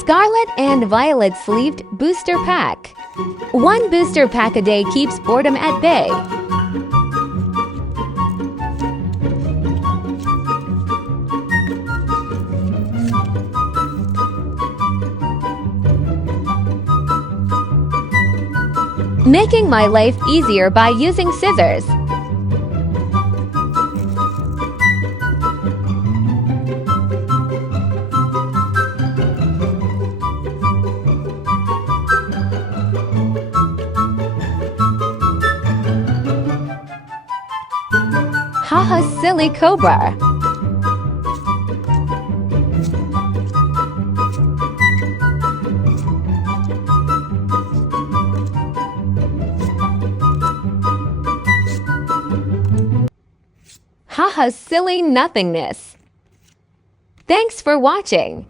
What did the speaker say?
Scarlet and Violet Sleeved Booster Pack. One booster pack a day keeps boredom at bay. Making my life easier by using scissors. Haha, silly cobra. Haha, silly nothingness. Thanks for watching.